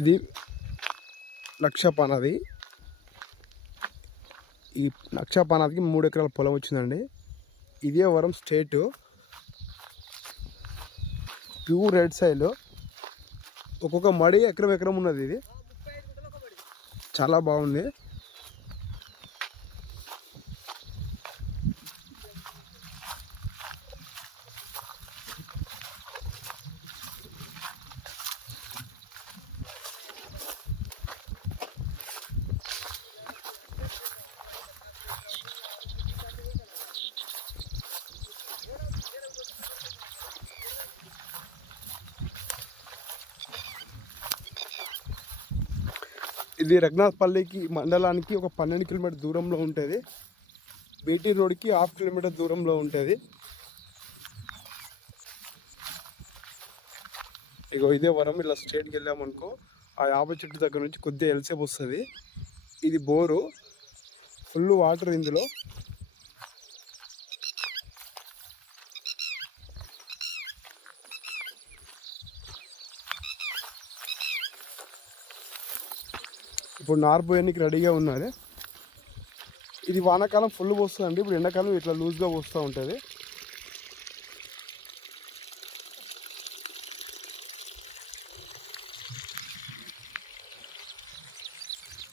ఇది లక్ష ఈ లక్ష మూడు ఎకరాల పొలం వచ్చిందండి. ఇదే వరం స్టేటు. ప్యూర్ రెడ్ సైడ్ ఒక్కొక్క మడి ఎకరం ఎకరం ఉన్నది ఇది. చాలా బాగుంది. ఇది రఘునాథ్పల్లికి మండలానికి ఒక పన్నెండు కిలోమీటర్ దూరంలో ఉంటుంది. బీటీ రోడ్కి హాఫ్ కిలోమీటర్ దూరంలో ఉంటుంది. ఇగో ఇదే వరం ఇలా స్ట్రేట్కి వెళ్ళామనుకో ఆ యాభై చెట్టు దగ్గర నుంచి కొద్దిగా ఎల్సేపు వస్తుంది. ఇది బోరు ఫుల్ వాటర్ ఇందులో. ఇప్పుడు నారు పోయడానికి రెడీగా ఉన్నది. ఇది వానాకాలం ఫుల్ పోస్తుందండి. ఇప్పుడు ఎండాకాలం ఇట్లా లూజ్గా పోస్తూ ఉంటుంది.